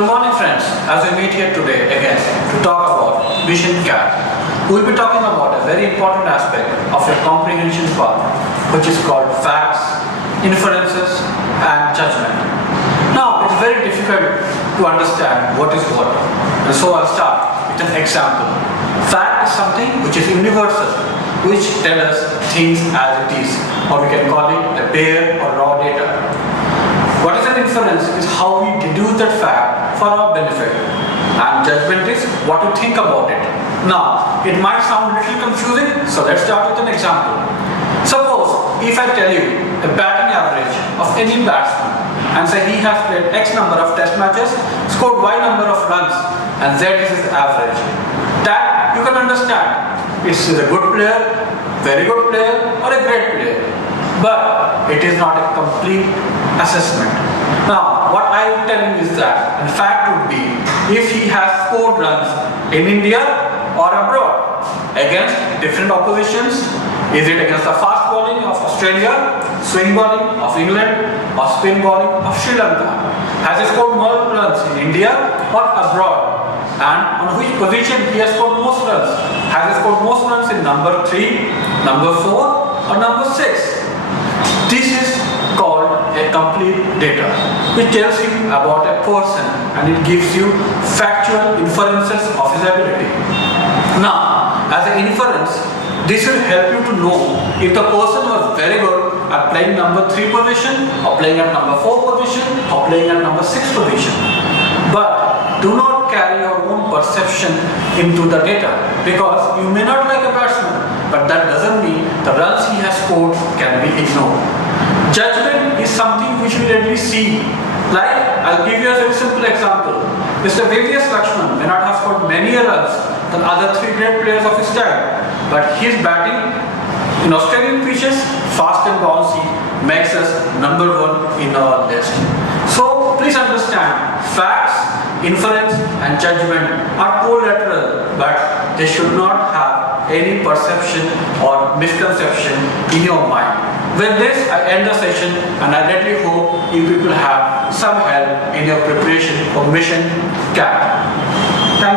Good morning friends, as we meet here today again to talk about Mission CAT. We will be talking about a very important aspect of your comprehension part, which is called facts, inferences and judgment. Now it's very difficult to understand what is what, and so I'll start with an example. Fact is something which is universal, which tells us things as it is, or we can call it a bare or raw data. What is an inference is how we deduce that fact for our benefit, and judgment is what you think about it. Now, it might sound a little confusing, so let's start with an example. Suppose if I tell you a batting average of any batsman and say he has played X number of test matches, scored Y number of runs, and Z is his average. That you can understand. Is he a good player, very good player, or a great player? But it is not a complete assessment. Now, what I am telling is that, in fact, would be if he has scored runs in India or abroad against different oppositions. Is it against the fast bowling of Australia, swing bowling of England, or spin bowling of Sri Lanka? Has he scored more runs in India or abroad? And on which position he has scored most runs? Has he scored most runs in number 3, number 4, or number 6? This is called a complete data, which tells you about a person and it gives you factual inferences of his ability. Now, as an inference, this will help you to know if the person was very good at playing number 3 position, or playing at number 4 position, or playing at number 6 position. But do not carry your own perception into the data, because you may not like a batsman, but that doesn't mean the runs he has scored can be ignored. Judgment is something which we readily see. Like, I'll give you a very simple example. Mr. VVS Lakshman may not have scored many runs than other 3 great players of his time, but his batting in Australian pitches, fast and bouncy, makes us number 1 in our list. So please understand, facts, inference and judgment are collateral, but they should not have any perception or misconception in your mind. With this, I end the session, and I really hope you people have some help in your preparation for Mission CAT.